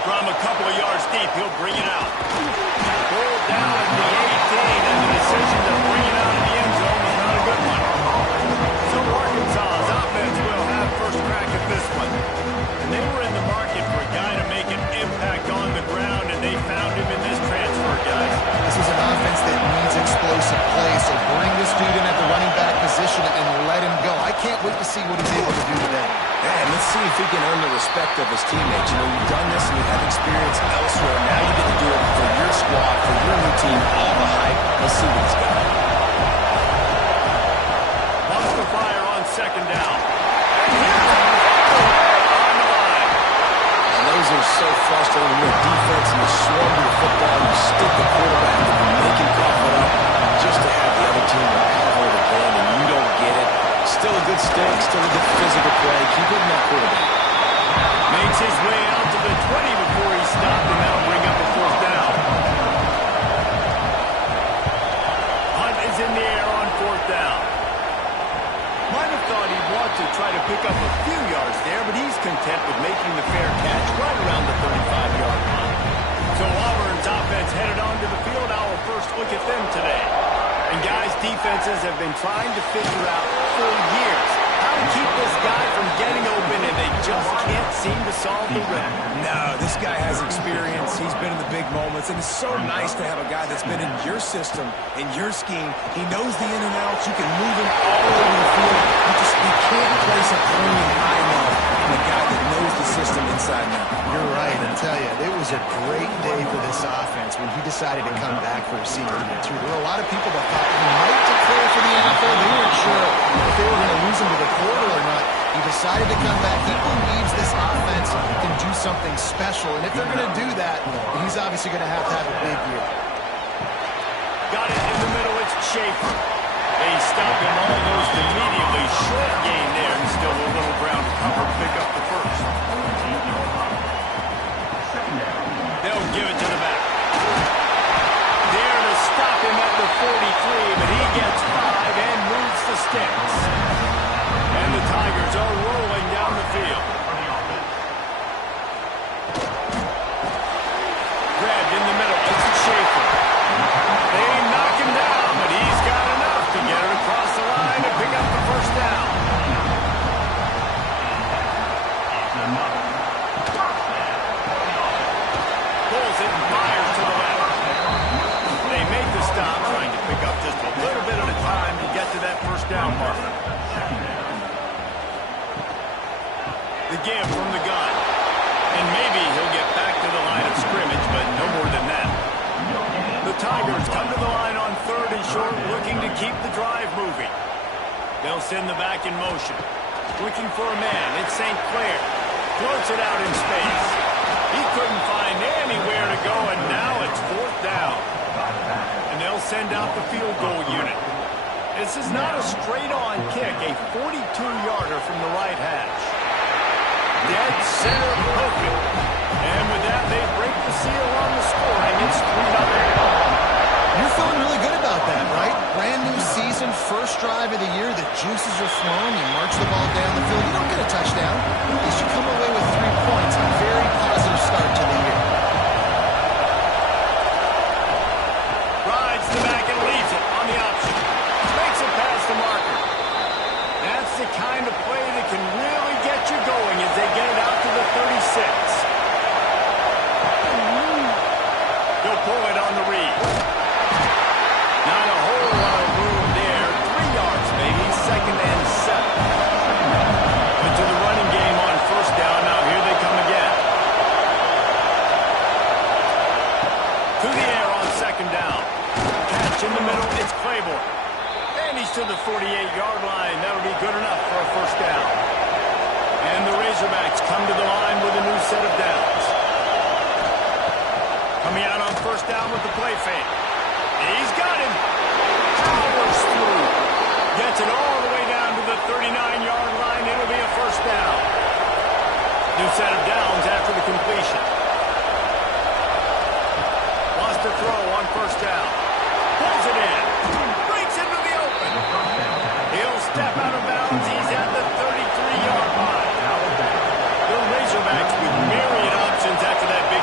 From a couple of yards deep, he'll bring it out. Pulled down at the 18, and the decision to bring it out of the end zone was not a good one. So Arkansas's offense will have first crack at this one. And they were in the market for a guy to make an impact on the ground, and they found him in this transfer, guys. This is an offense that needs explosive play, so bring this dude in at the running back position and let him go. I can't wait to see what he's able to do today. And let's see if he can earn the respect of his teammates. You know, you've done this and you've had experience elsewhere. Now you get to do it for your squad, for your new team, all the hype. Let's see what he's got. Lost the fire on second down. On the line. And those are so frustrating. You're a defense and you swarm to the football, you stick the quarterback and you make him cough it up just to have the other team recover it again, and you don't get it. Still a good stick, still a good physical play. Keep hitting that quarterback. Makes his way out to the 20 before he stopped, and that'll bring up a fourth down. Hunt is in the air on fourth down. Might have thought he'd want to try to pick up a few yards there, but he's content with making the fair catch right around the 35-yard line. So Auburn's offense headed onto the field. Our first look at them today. And guys, defenses have been trying to figure out for years how to keep this guy from getting open, and they just can't seem to solve the riddle. No, this guy has experience. He's been in the big moments, and it's so nice to have a guy that's been in your system, in your scheme. He knows the in and outs. You can move him all over the field. You can't place a premium high enough on a guy that knows the system inside and out. You're right. I tell you, it was a great day for this offense when he decided to come back for a senior year, too. There were a lot of people that thought he might declare for the NFL. They weren't sure if they were going to lose him to the portal or not. He decided to come back. He believes this offense can do something special, and if they're going to do that, he's obviously going to have a big year. Got it in the middle. It's Schaefer. They stop him almost immediately. Short gain there, and still a little ground cover to pick up the first. They'll give it to the back. There to stop him at the 43, but he gets 5 and moves the sticks. And the Tigers are rolling down the field. Grabbed in the middle. It's Schaefer. They knock him down, but he's got enough to get it across the line and pick up the first down. Pulls it and fires to the left. They make the stop, trying to pick up just a little bit at a time to get to that first down mark. The give from the gun. And maybe he'll get back to the line of scrimmage, but no more than that. The Tigers come to the line on third and short, looking to keep the drive moving. They'll send the back in motion. Looking for a man. It's St. Clair. Floats it out in space. He couldn't find anywhere to go, and now it's fourth down. And they'll send out the field goal unit. This is not a straight-on kick, a 42-yarder from the right hash. Dead center perfect. And with that, they break the seal on the scoring. It's 3-0. You're feeling really good about that, right? Brand new season, first drive of the year. The juices are flowing. You march the ball down the field. You don't get a touchdown. At least you come away with 3 points. A very positive start to the year. Rides the back and leaves it on the option. Makes it past the marker. That's the kind of play that can really get you going as they get it out to the 36. They'll pull it on the read. Not a whole lot of room there. 3 yards, maybe. Second and 7. Into the running game on first down. Now here they come again. To the air on second down. Catch in the middle. It's Claiborne. And he's to the 48-yard line. That'll be good enough for a first down. And the Razorbacks come to the line with a new set of downs. Coming out on first down with the play fake. He's got him. Powers through. Gets it all the way down to the 39-yard line. It'll be a first down. New set of downs after the completion. Wants to throw on first down. Pulls it in. Breaks into the open. He'll step out of bounds. He's at the 33-yard line. The Razorbacks with myriad options after that big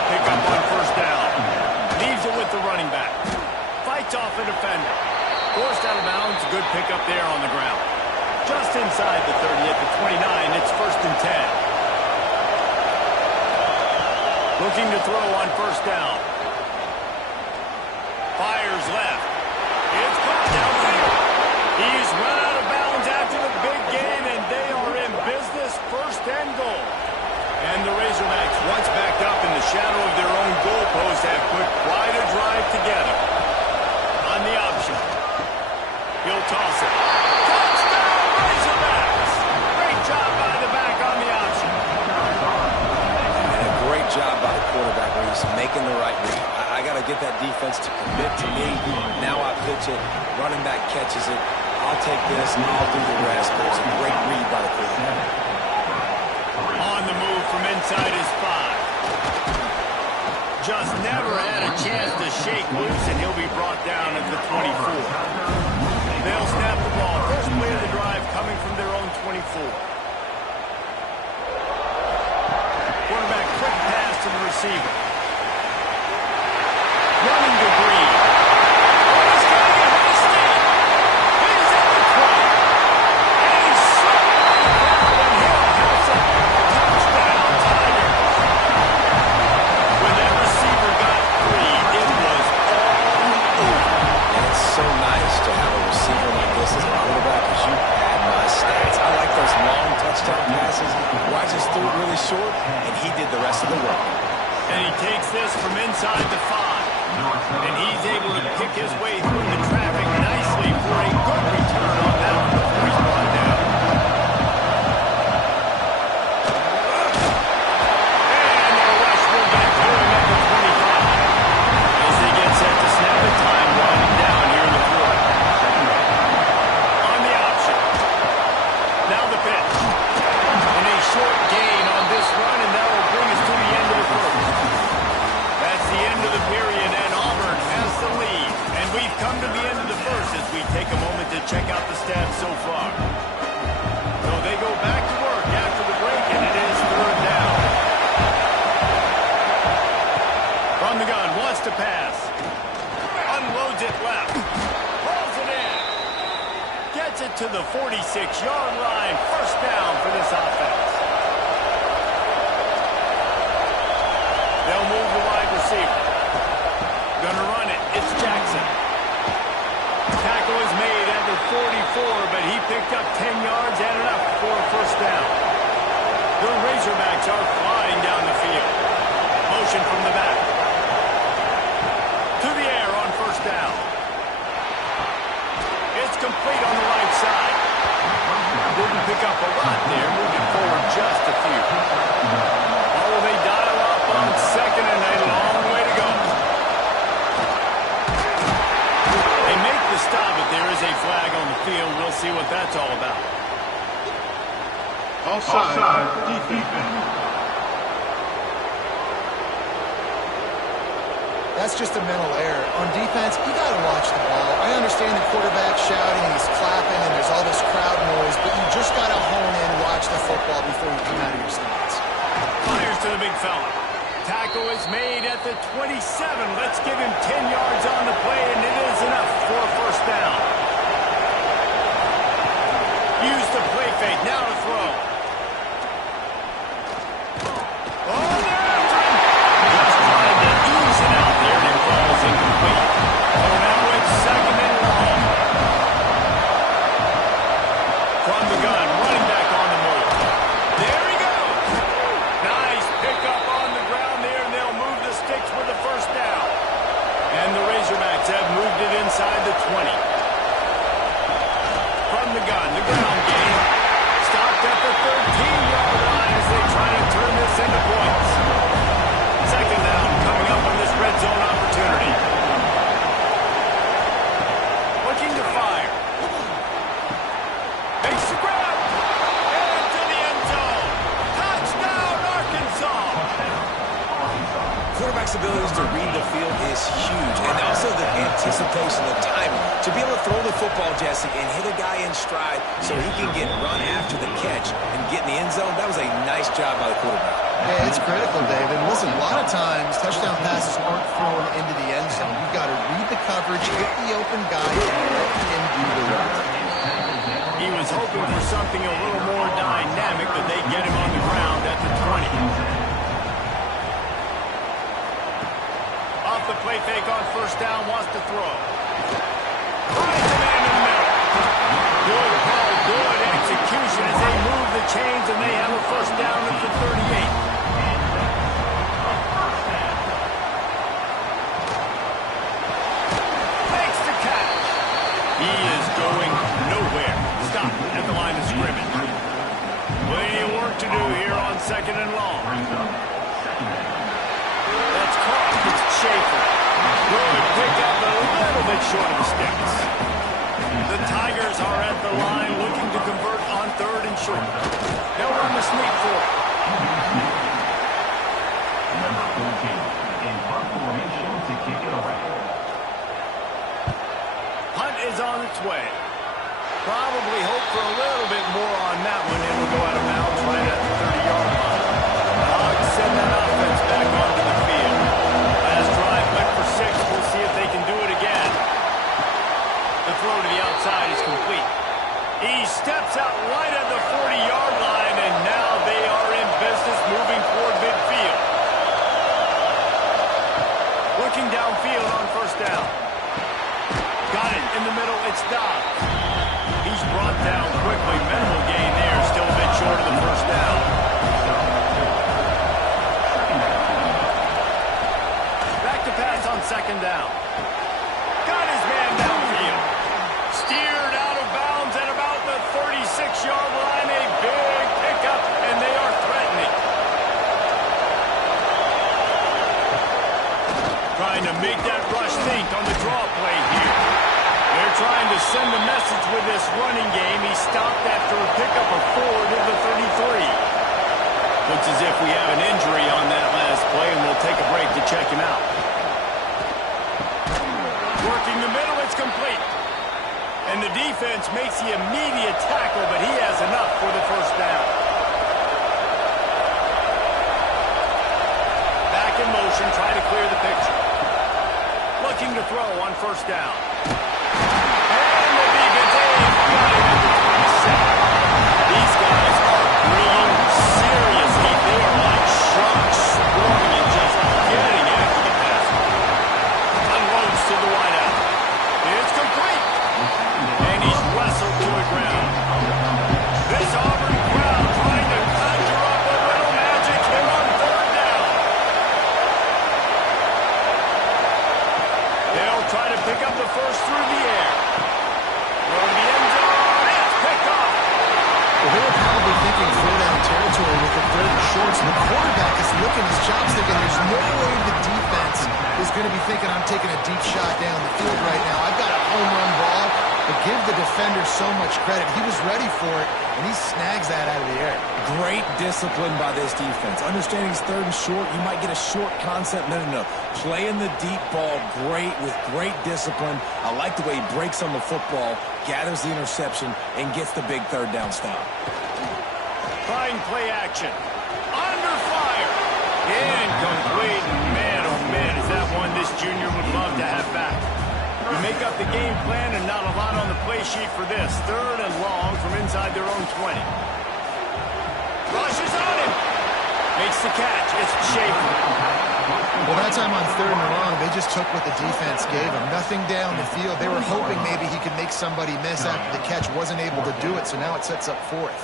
pickup there on the ground. Just inside the 30 at the 29, it's 1st and 10. Looking to throw on 1st down. Fires left. It's caught downfield. He's run out of bounds after the big gain, and they are in business. 1st and goal. And the Razorbacks, once backed up in the shadow of their own goalpost, have put quite a drive together. On the option. He'll toss it. Touchdown, Razorbacks! Great job by the back on the option. And a great job by the quarterback, Reese, making the right read. I got to get that defense to commit to me. Now I pitch it. Running back catches it. I'll take this and I'll do the rest. But it's a great read by the quarterback. On the move from inside his 5. Just never had a chance to shake loose, and he'll be brought down at the 24. They'll snap the ball. First play of the drive coming from their own 24. Quarterback quick pass to the receiver. Running to Breed. He's going to get hit a stick. He's at the 20. And he's slipping on the ground, and he'll house it. Touchdown, Tigers. When that receiver got free, it was all over. And it's so nice to have a receiver like this as a quarterback, because you had my stats. I like those long touchdown passes where I just threw it really short, and he did the rest of the work. And he takes this from inside the 5. And he's able to pick his way through the traffic nicely for a good return on that one before he's brought down. And the rush will get to him at the 25. As they get set to snap the time, winding down here in the 4th. On the option. Now the pitch. And a short gain on this run, and that will bring us to the end of the 1st. That's the end of the period, and Auburn has the lead. And we've come to the end of the 1st as we take a moment to check out the stats so far. So they go back to work after the break, and it is 3rd down. From the gun, wants to pass. Unloads it left. Pulls it in. Gets it to the 46-yard line. 1st down for this offense. They'll move the wide receiver. Gonna run it. It's Jackson. Tackle is made at the 44, but he picked up 10 yards and enough for a 1st down. The Razorbacks are flying down the field. Motion from the back. To the air on 1st down. It's complete on the right side. Didn't pick up a lot there, moving forward just a few. Oh, they dial up on 2nd and a long way to go. They make the stop, but there is a flag on the field. We'll see what that's all about. Offside, defense. That's just a mental error. On defense, you got to watch the ball. I understand the quarterback shouting and he's clapping and there's all this crowd noise, but you just got to hone in, watch the football before you come out of your stance. Fires to the big fella. Tackle is made at the 27. Let's give him 10 yards on the play, and it is enough for a 1st down. Use the play fake. Now to throw. Oh, they're after him. Just trying to ease it out there, and it falls incomplete. Oh, now it's 2nd and long. From the gun, running back on the move. There he goes. Nice pickup on the ground there, and they'll move the sticks with the 1st down. And the Razorbacks have moved it inside the 20. From the gun, the ground game. Stopped at the 13-yard line as they try to turn this into points. 2nd down coming up on this red zone opportunity. Looking to fire. Makes the grab. Into the end zone. Touchdown, Arkansas. Quarterback's abilities to read the field is huge, and also the anticipation, the timing. To be able to throw the football, Jesse, and hit a guy in stride so he can get run after the catch and get in the end zone, that was a nice job by the quarterback. Yeah, it's critical, David. Listen, a lot of times touchdown passes aren't thrown into the end zone. You've got to read the coverage, hit the open guy, and let him do the rest. hoping for something a little more dynamic, but they get him on the ground at the 20. Off the play fake on first down, wants to throw. Finds a man in the middle. Good call, good execution as they move the chains, and they have a first down at the 38. He is going nowhere. Stop at the line of scrimmage. Plenty of work to do here on second and long. That's caught. It's Schaefer. Good pick up a little bit short of the sticks. The Tigers are at the line looking to convert on third and short. They'll run the sneak for it. Number 14 in punt formation to kick it away. Is on its way. Probably hope for a little bit more on that one. It will go out of bounds right at the 30-yard line. The Hogs send that offense back onto the field. Last drive went for 6. We'll see if they can do it again. The throw to the outside is complete. He steps out right at the 40-yard line, and now they are in business moving toward midfield. Looking downfield on first down. Got it in the middle, it's Dobbs. He's brought down quickly. Minimal gain there, still a bit short of the first down. Back to pass on second down. Got his man downfield. Steered out of bounds at about the 36-yard line. A big pickup, and they are threatening. Trying to make that rush think on the draw play here. They're trying to send a message with this running game. He stopped after a pickup of 4 to the 33. Looks as if we have an injury on that last play, and we'll take a break to check him out. Working the middle, it's complete. And the defense makes the immediate tackle, but he has enough for the first down. Back in motion, try to clear the picture. Looking to throw on first down. And the defense got him at the 27. These guys are being serious. They are like sharks swarming and just getting after the passer. Unloads to the wideout. It's complete. And he's wrestled to the ground. This Auburn crowd trying to conjure up a little magic here on third down. They'll try to pick up the first through the air. Throw to the end zone. It's picked off. Well, they were probably thinking third down territory with the third and short. So the quarterback is licking his chops thinking there's no way the defense is going to be thinking I'm taking a deep shot down the field right now. I've got a home run ball, but give the defender so much credit. He was ready for it, and he snags that out of the air. Great discipline by this defense. Understanding it's third and short, you might get a short concept. No. Playing the deep ball great with great discipline. I like the way he breaks on the football, gathers the interception, and gets the big third down stop. Trying play action. Under fire. Incomplete. Man, oh man, is that one this junior would love to have back. You make up the game plan and not a lot on the play sheet for this. Third and long from inside their own 20. Rushes on him. Makes the catch. It's Schaefer. Well, that time on third and long, they just took what the defense gave him. Nothing down the field. They were hoping maybe he could make somebody miss after the catch. Wasn't able to do it, so now it sets up fourth.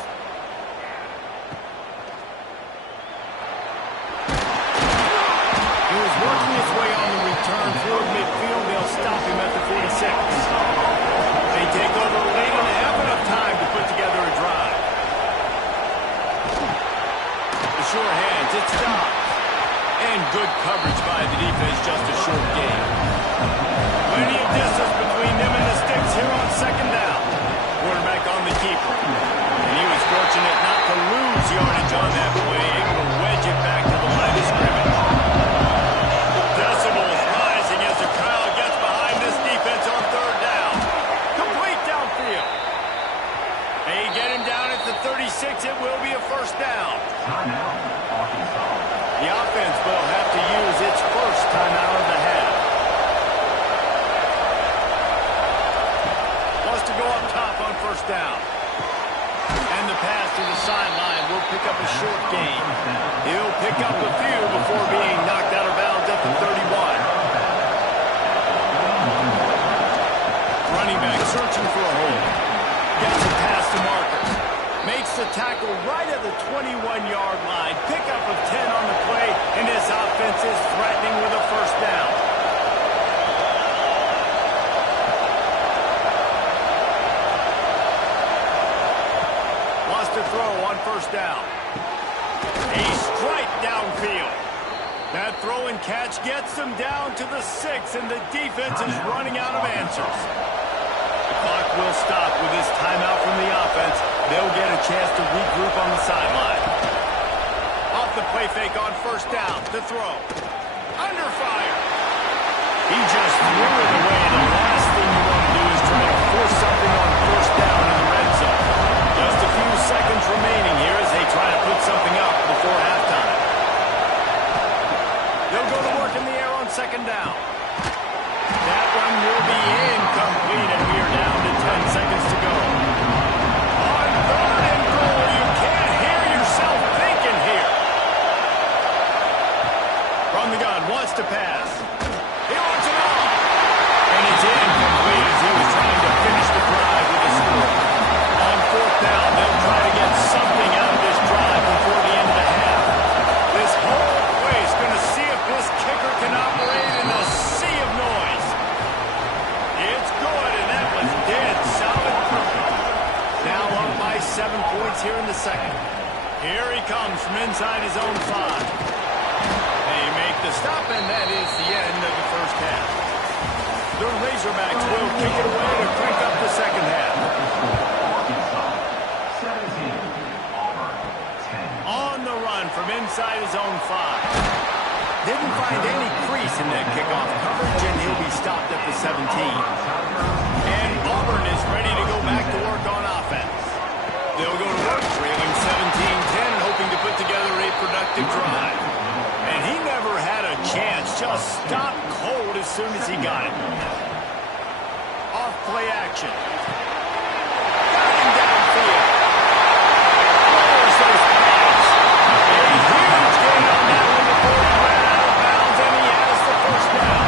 He was working his way on the return toward midfield. They'll stop him at the 46. They take over late and have enough time to put together a drive. The sure hands, it's Dobbs. And good coverage by the defense, just a short game. Plenty of distance between them and the sticks here on second down. Quarterback on the keeper. And he was fortunate not to lose yardage on that play, able to wedge it back to the line of scrimmage. Decibels rising as the crowd gets behind this defense on third down. Complete downfield. They get him down at the 36. It will be a first down. The offense will have to use its first timeout of the half. short gain. He'll pick up a few before being knocked out of bounds at the 31. Running back searching for a hole. Gets a pass to Marcus. Makes the tackle right at the 21-yard line. Pickup of 10 on the play, and his offense is threatening with a first down. Wants to throw on first down. A strike downfield. That throw and catch gets them down to the 6, and the defense is running out of answers. The clock will stop with this timeout from the offense. They'll get a chance to regroup on the sideline. Off the play fake on first down. The throw. Under fire. He just threw it away. The last thing you want to do is try to force something on first down in the red zone. Just a few seconds remaining here as they try to put something up before halftime. They'll go to work in the air on second down. That one will be incomplete, and we are down to 10 seconds to go. On third and goal, you can't hear yourself thinking here. From the gun, wants to pass. He wants it off. And it's incomplete as he was trying to finish the drive with a score. On fourth down, they'll try to get something out of this drive before the end of the half. This whole place going to see if this kicker can operate in a sea of noise. It's good, and that was dead solid. Now up by 7 points here in the second. Here he comes from inside his own 5. They make the stop, and that is the end of the first half. The Razorbacks will kick it away to crank up the second half. 17, Auburn, 10. On the run from inside his own 5. Didn't find any crease in that kickoff coverage, and he'll be stopped at the 17. And Auburn is ready to go back to work on offense. They'll go to work, trailing 17-10, and hoping to put together a productive drive. And he never had a chance, just stopped cold as soon as he got it. Off play action. Got him downfield. Lowers those pads. A huge gain on that one before he ran out of bounds, and he has the first down.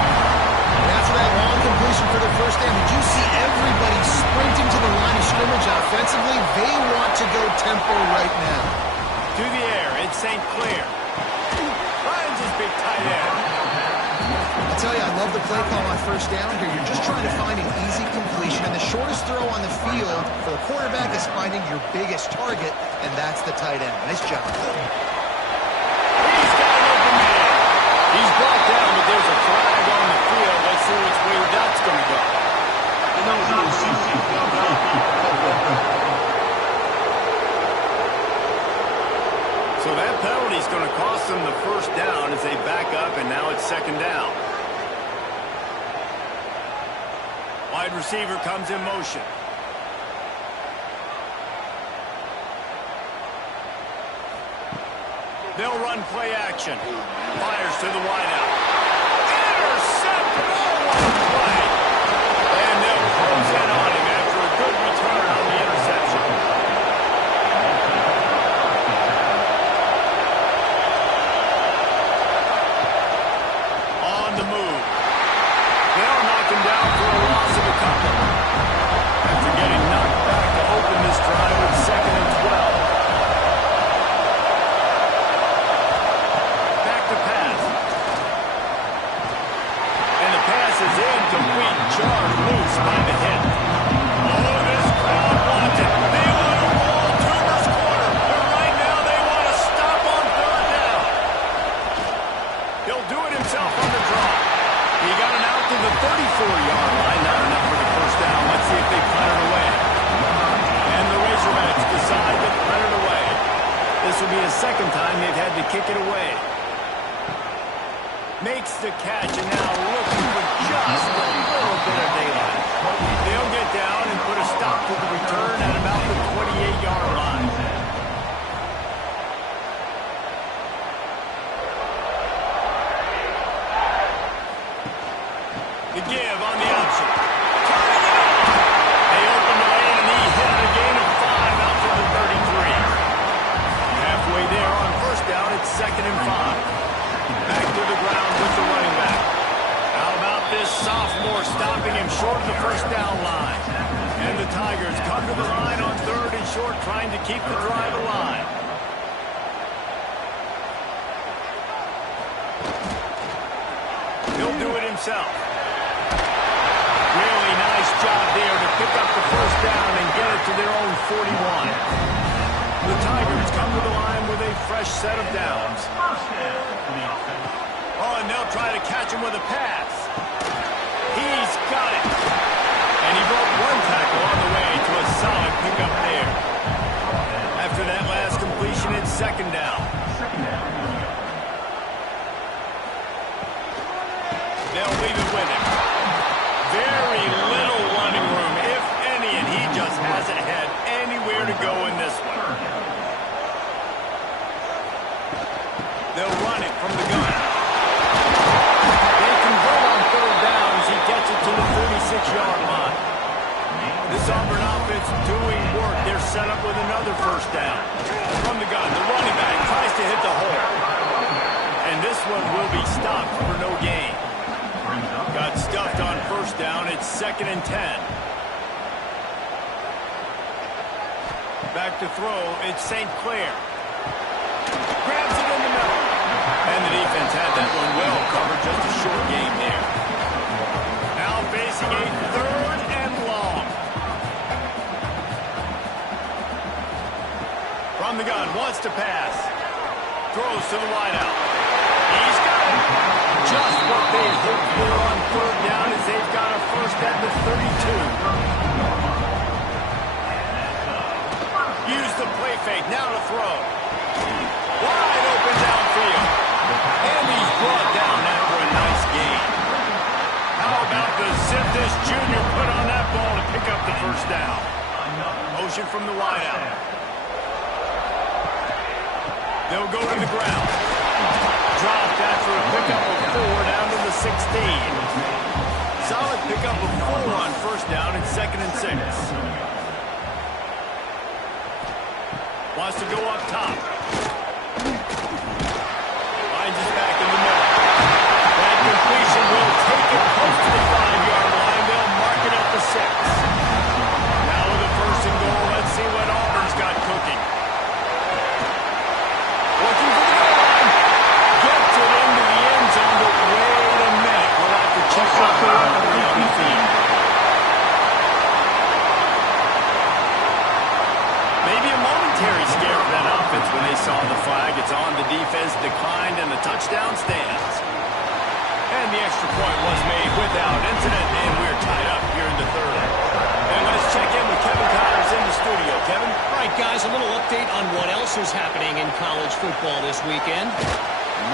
And after that long completion for their first down, did you see everybody sprinting to the line of scrimmage offensively? They want to go tempo right now. To the air, it's St. Clair. Finds his big tight end. I tell you, I love the play call on first down here. You're just trying to find an easy completion, and the shortest throw on the field for the quarterback is finding your biggest target, and that's the tight end. Nice job. He's got an open man. He's brought down, but there's a flag on the field. Let's see which way that's going to go. So that penalty is going to cost them the first down as they back up, and now it's second down. Wide receiver comes in motion. They'll run play action. Fires to the wideout. Intercepted! Oh, what a play! And they'll close in on him after a good return on the interception. On the move. They'll knock him down for a loss of a couple. After getting knocked back to open this drive with 2nd and 12. Back to pass. And the pass is incomplete. Jarred loose by the hit. Oh, this crowd wants it. They want to roll Toomer's corner. But right now they want to stop on third down. He'll do it himself on the draw. He got it out to the 34-yard line. Not enough for the first down. Let's see if they punt it away. And the Razorbacks decide to punt it away. This will be the second time they've had to kick it away. Makes the catch, and now looking for just a little bit of daylight. They'll get down and put a stop to the return at about the 28-yard line. The give on the option. Turning it up. They open the lane, and he hit it a gain of 5 out to the 33. Halfway there the ground with the running back. How about this sophomore stopping him short of the first down line? And the Tigers come to the line on 3rd and short, trying to keep the drive alive. He'll do it himself. Really nice job there to pick up the first down and get it to their own 41. The Tigers come to the line with a fresh set of downs. Oh, and they'll try to catch him with a pass. He's got it. And he broke one tackle on the way to a solid pickup there. After that last completion, it's 2nd down. They'll leave it with him. Very little running room, if any, and he just hasn't had anywhere to go in this one. They'll run it from the gun. They convert on 3rd down as he gets it to the 36-yard line. This Auburn offense doing work. They're set up with another first down. From the gun, the running back tries to hit the hole. And this one will be stopped for no gain. Got stuffed on first down. It's 2nd and 10. Back to throw. It's St. Clair. Grabs it in the middle. And the defense had that one well covered. Just a short game there. Now facing a 3rd and long. From the gun. Wants to pass. Throws to the wideout. He's got it. Just what they hoped for on 3rd down as they've got a first at the 32. Use the play fake. Now to throw. Wide open downfield. And he's brought down after a nice gain. How about the zip this junior put on that ball to pick up the first down? Motion from the wideout. They'll go to the ground. Dropped after a pickup of 4 down to the 16. Solid pickup of 4 on first down and 2nd and 6. Wants to go up top. Finds his back in the middle. That completion will take it close to the 5-yard line. They'll mark it at the 6. Now with a 1st and goal, let's see what Auburn's got cooking. Looking for the goal line. Gets it into the end zone, but wait a minute. We'll have to check out the referee on the field. Maybe a momentary scare for that offense when they saw the flag. It's on, the defense declined, and the touchdown stands. And the extra point was made without incident, and we're tied up here in the 3rd. And let's check in with Kevin Connors in the studio. Kevin? All right, guys, a little update on what else is happening in college football this weekend.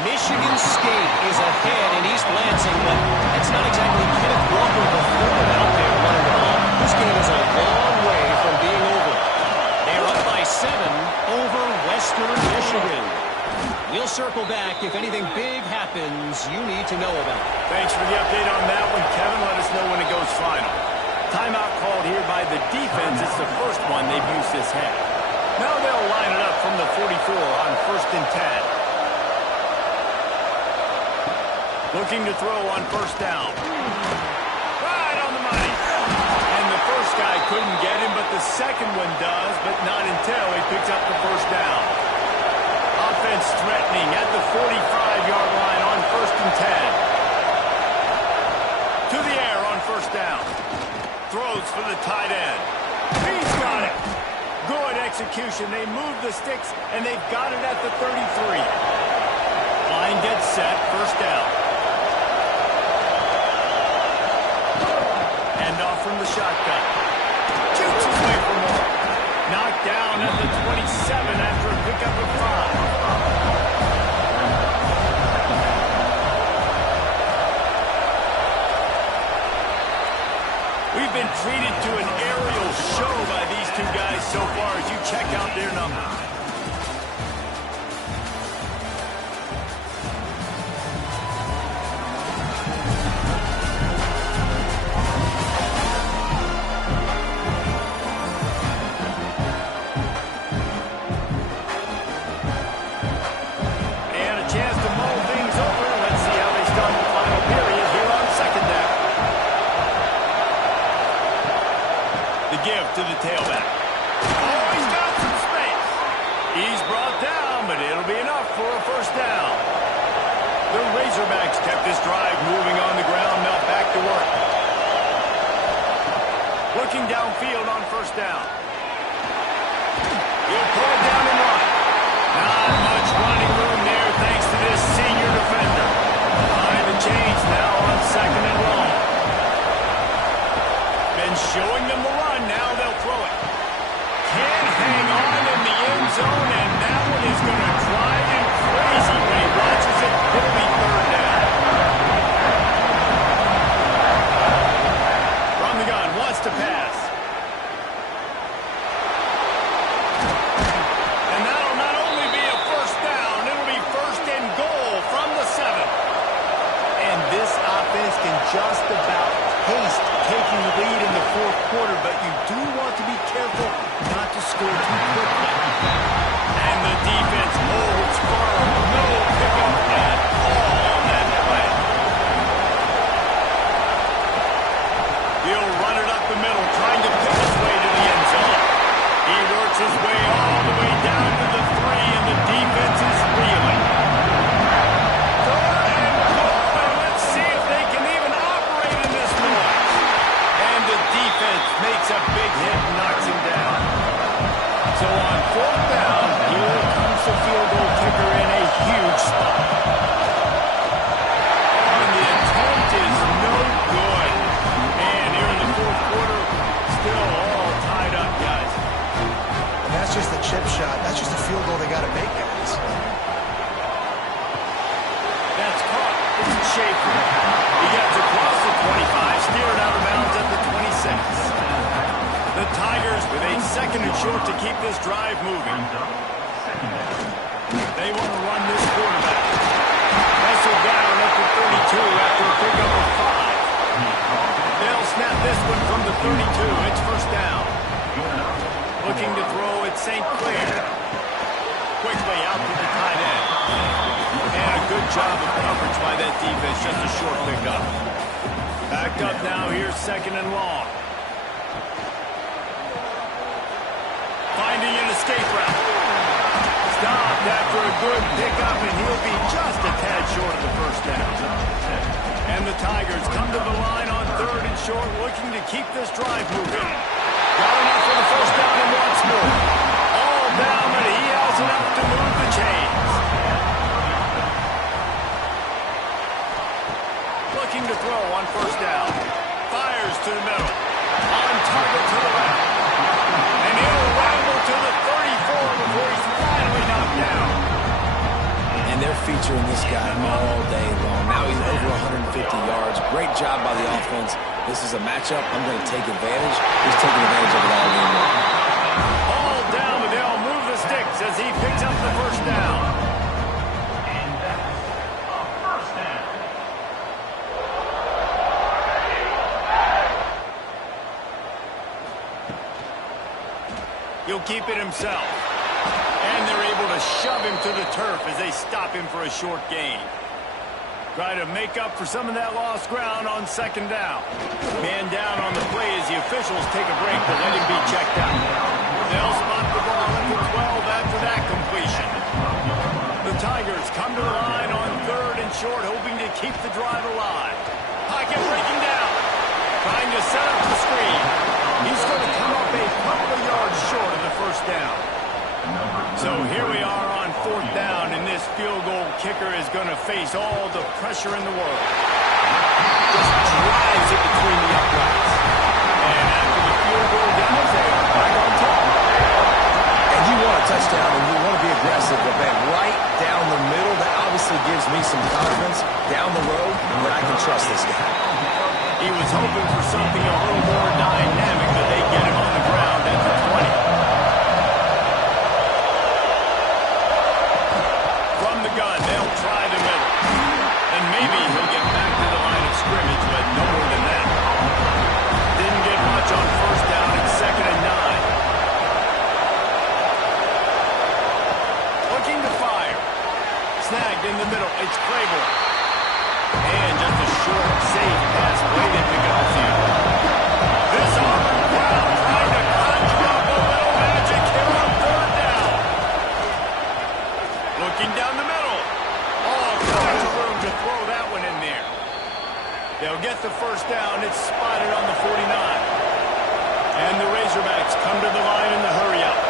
Michigan State is ahead in East Lansing, but that's not exactly Kenneth Walker the third out there running the ball. This game is a long way from being over. They're up by 7 over Western Michigan. We'll circle back if anything big happens you need to know about. Thanks for the update on that one, Kevin. Let us know when it goes final. Timeout called here by the defense. It's the first one they've used this half. Now they'll line it up from the 44 on 1st and 10. Looking to throw on first down. Right on the money. And the first guy couldn't get him, but the second one does, but not until he picks up the first down. Offense threatening at the 45-yard line on 1st and 10. To the air on first down. Throws for the tight end. He's got it. Good execution. They move the sticks, and they've got it at the 33. Line gets set. First down. Handoff from the shotgun. Shoots his way for more. Knocked down at the 27 after a pickup of 5. We've been treated to an aerial show by these two guys so far as you check out their numbers. And a chance to mull things over. Let's see tailback. Oh, he's got some space. He's brought down, but it'll be enough for a first down. The Razorbacks kept this drive moving on the ground. Now back to work. Looking downfield on first down. He'll pull it down and run. Not much running room there thanks to this senior defender. Behind the chains now on second and long. Been showing them the run. Now they'll throw it. Can't hang on in the end zone, and that one is going to drive him crazy when he watches it. It'll be third down. From the gun, wants to pass. And that'll not only be a first down, it'll be first and goal from the 7. And this offense can just about taste taking the lead in the fourth quarter, but you do want to be careful not to score too quickly. And the defense holds firm. No pickup at all on that play. He'll run it up the middle, trying to pick his way to the end zone. He works his way all the way down to the 3, and the defense is reeling. Third and goal, and let's see if they can even operate in this noise. And the defense makes a big hit and knocks him down. So on fourth down, here comes the field goal kicker in a huge spot. And the attempt is no good. And here in the fourth quarter, still all tied up, guys. And that's just the chip shot. That's just a field goal they got to make, guys. That's caught. It's Schaefer. He gets across the 25, steered out of bounds at the 26. The Tigers with a second and short to keep this drive moving. They want to run this quarterback. Wrestled down at the 32 after a pickup of 5. They'll snap this one from the 32. It's first down. Looking to throw at St. Clair. Quickly out to the tight end. And a good job of coverage by that defense. Just a short pickup. Backed up now. Here's second and long. Finding an escape route. Stopped after a good pickup, and he'll be just a tad short of the first down. And the Tigers come to the line on third and short, looking to keep this drive moving. Got enough for the first down and once more. All down, but he has enough to move the chains. Looking to throw on first down. Fires to the middle. On target to the left. And he'll ramble to the 34 before he's finally knocked down. And they're featuring this guy all day long. Now he's over 150 yards. Great job by the offense. This is a matchup. I'm going to take advantage. He's taking advantage of it all game long. All down, but they'll move the sticks as he picks up the first down. And that's a first down. He'll keep it himself. And they're able to shove him to the turf as they stop him for a short gain. Try to make up for some of that lost ground on second down. Man down on the play as the officials take a break to let him be checked out. They'll spot the ball at the 12 after that completion. The Tigers come to the line on third and short, hoping to keep the drive alive. Pocket breaking down. Trying to set up the screen. He's going to come up a couple of yards short of the first down. So here we are on fourth down, and this field goal kicker is going to face all the pressure in the world. Just drives it between the uprights. And after the field goal, guys, they are back on top. And you want a touchdown and you want to be aggressive, but man, right down the middle, that obviously gives me some confidence down the road that I can trust this guy. He was hoping for something a little more dynamic, but they get him on the ground at the 20. From the gun, they'll try the middle. And maybe he'll get back to the line of scrimmage, but no more than that. Didn't get much on first down at second and 9. Looking to fire. Snagged in the middle. It's Claiborne. And just a short, safe pass play they pick up the field. This Auburn crowd They'll get the first down. It's spotted on the 49. And the Razorbacks come to the line in the hurry up.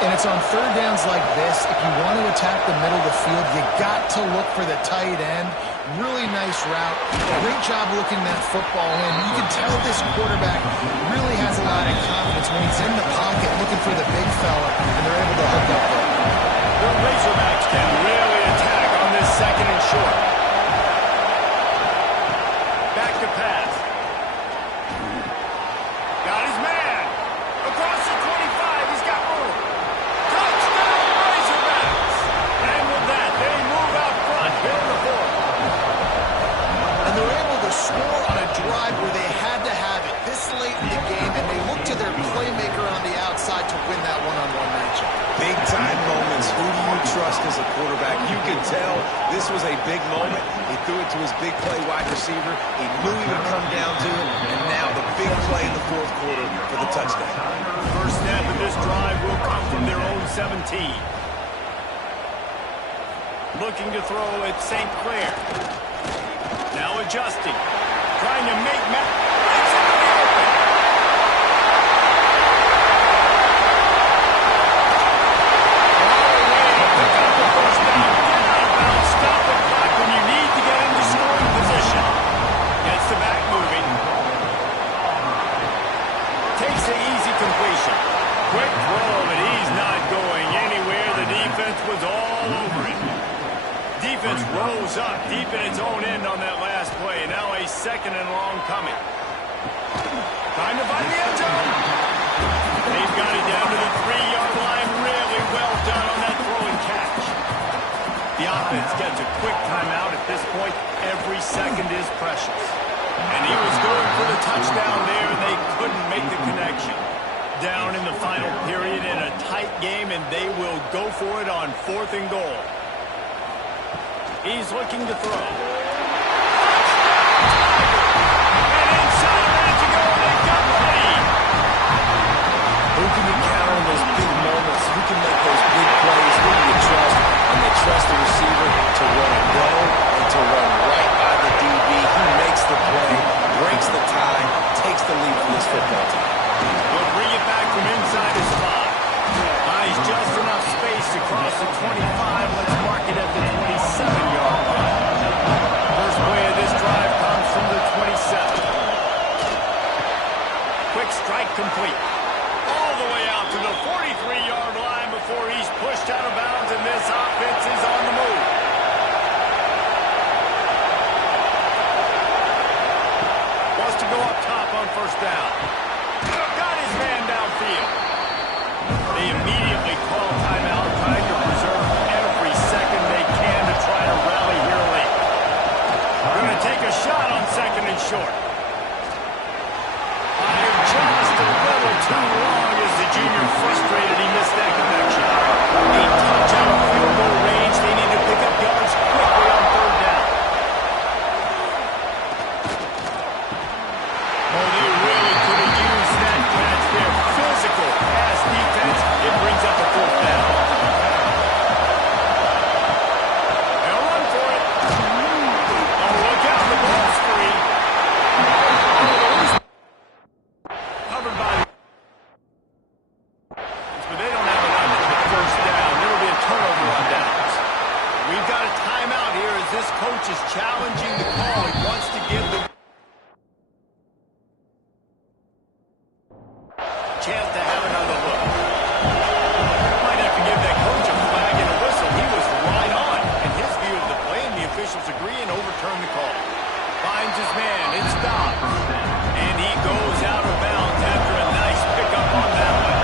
And it's on third downs like this. If you want to attack the middle of the field, you got to look for the tight end. Really nice route. Great job looking that football in. You can tell this quarterback really has a lot of confidence when he's in the pocket looking for the big fella, and they're able to hook up there. The Razorbacks can really attack on this second and short. Back to pass. Got his man. Across the 25. He's got room. Touchdown, Razorbacks. And with that, they move out front here in the fourth. And they're able to score on a drive where they had to have it this late in the game, and they look to their playmaker on the outside to win that one-on-one matchup. Big-time moments. Who do you trust as a quarterback? You can tell this was a big moment. He threw it to his big play wide receiver. He knew he would come down to it, and now the big play in the fourth quarter for the touchdown. First snap of this drive will come from their own 17. Looking to throw at St. Clair. Now adjusting. Trying to make Matt. It's into the open. All the way to pick up the first down. Get out of bounds. Stop the clock when you need to get into scoring position. Gets the back moving. Takes the easy completion. Quick throw, but he's not going anywhere. The defense was all over it. Defense rolls up deep in its own end on that last play. Now a second and long coming. Trying to find the end zone. They've got it down to the 3-yard line. Really well done on that throw and catch. The offense gets a quick timeout at this point. Every second is precious. And he was going for the touchdown there, and they couldn't make the connection. Down in the final period in a tight game, and they will go for it on 4th and goal. He's looking to throw. And inside around to go, and they got the lead. Who can you count on those big moments? Who can make those big plays? Who do you trust? And they trust the receiver to run a go and to run right by the DB. He makes the play, breaks the tie, takes the lead from this football team. They'll bring it back from inside his 5. Buys just enough space to cross the 25. Let's mark it at the 27-yard line. First play of this drive comes from the 27. Quick strike complete. All the way out to the 43-yard line before he's pushed out of bounds, and this offense is on the move. Wants to go up top on first down. Got his man downfield. They immediately call timeout, trying to preserve every second they can to try to rally here late. We're going to take a shot on second and short. Fired just a little too long as the junior frustrated. He missed that connection. A touch out of field goal range. They need to pick up yards quickly on third down. Oh, they really could have used that catch there. Physical pass defense. It brings up a fourth down. They'll run for it. Oh, look out. The ball's free. Covered by the... But they don't have enough for the first down. There will be a turnover on downs. We've got a timeout here as this coach is challenging the call. He wants to give the chance to have another look. Might have to give that coach a flag and a whistle. He was right on in his view of the play, and the officials agree and overturn the call. Finds his man. It's stopped. And he goes out of bounds after a nice pickup on that one.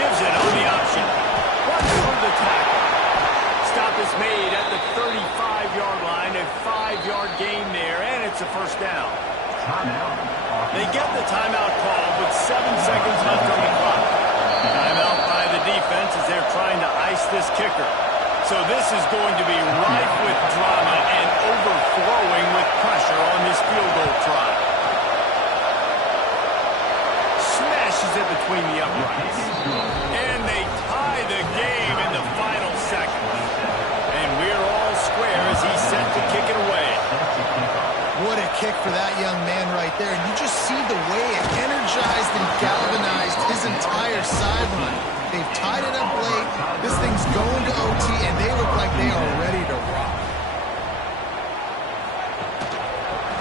Gives it on the option. Runs through the tackle. Stop is made at the 35-yard line. A 5-yard gain there, and it's a first down. They get the timeout call with 7 seconds left on the clock. Timeout by the defense as they're trying to ice this kicker. So this is going to be rife with drama and overflowing with pressure on this field goal try. Smashes it between the uprights. And they tie the game in the final seconds. And we're all square as he's set to kick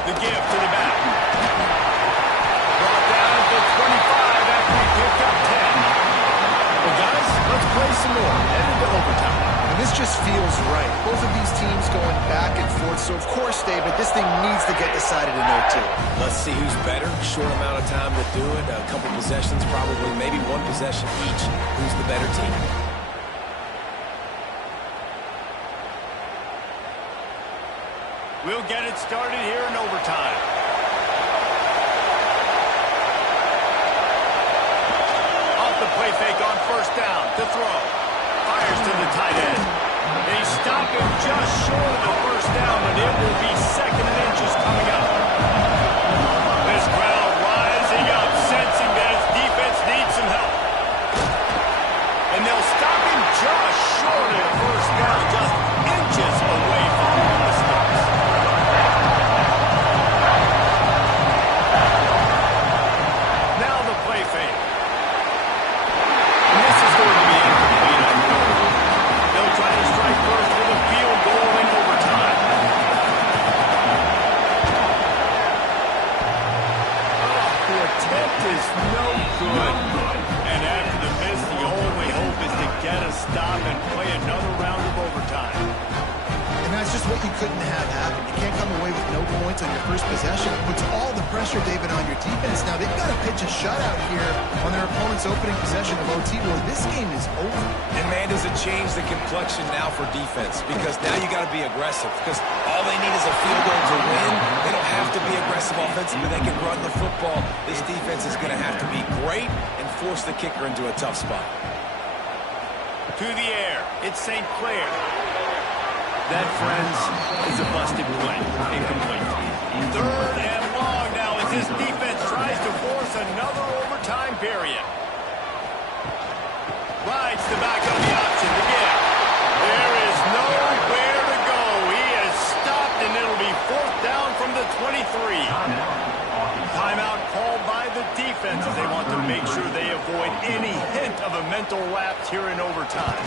The give to the back. Brought down to 25 after he picked up 10. Well, guys, let's play some more. Headed to overtime. And this just feels right. Both of these teams going back and forth. So, of course, David, this thing needs to get decided in OT. Let's see who's better. Short amount of time to do it. A couple possessions, probably maybe one possession each. Who's the better team? We'll get it started here in overtime. Off the play fake on first down. To throw. Fires to the tight end. They stop him just short of the first down, and it will be second and inches coming up. This crowd rising up, sensing that its defense needs some help. And they'll stop him just short of the first down, just inches away from the stops. Now the play fake. And this is going to be incomplete, I know. They'll try to strike first with a field goal in overtime. Oh, the attempt is no good. And after the miss, the only hope is to get a stop and play another round of overtime. And that's just what you couldn't have happen. You can't come away with no points on your first possession. It puts all the pressure, David, on your defense. Now, they've got to pitch a shutout here on their opponent's opening possession of OT. Boy, this game is over. And, man, does it change the complexion now for defense? Because now you got to be aggressive. Because all they need is a field goal to win. They don't have to be aggressive offensively. They can run the football. This defense is going to have to be great and force the kicker into a tough spot. To the air. It's St. Clair. That, friends, is a busted play. Incomplete. Third and long now as this defense tries to force another overtime period. Rides the back on the option to get. There is nowhere to go. He is stopped, and it'll be fourth down from the 23. Timeout called by the defense as they want to make sure they avoid any hint of a mental lapse here in overtime.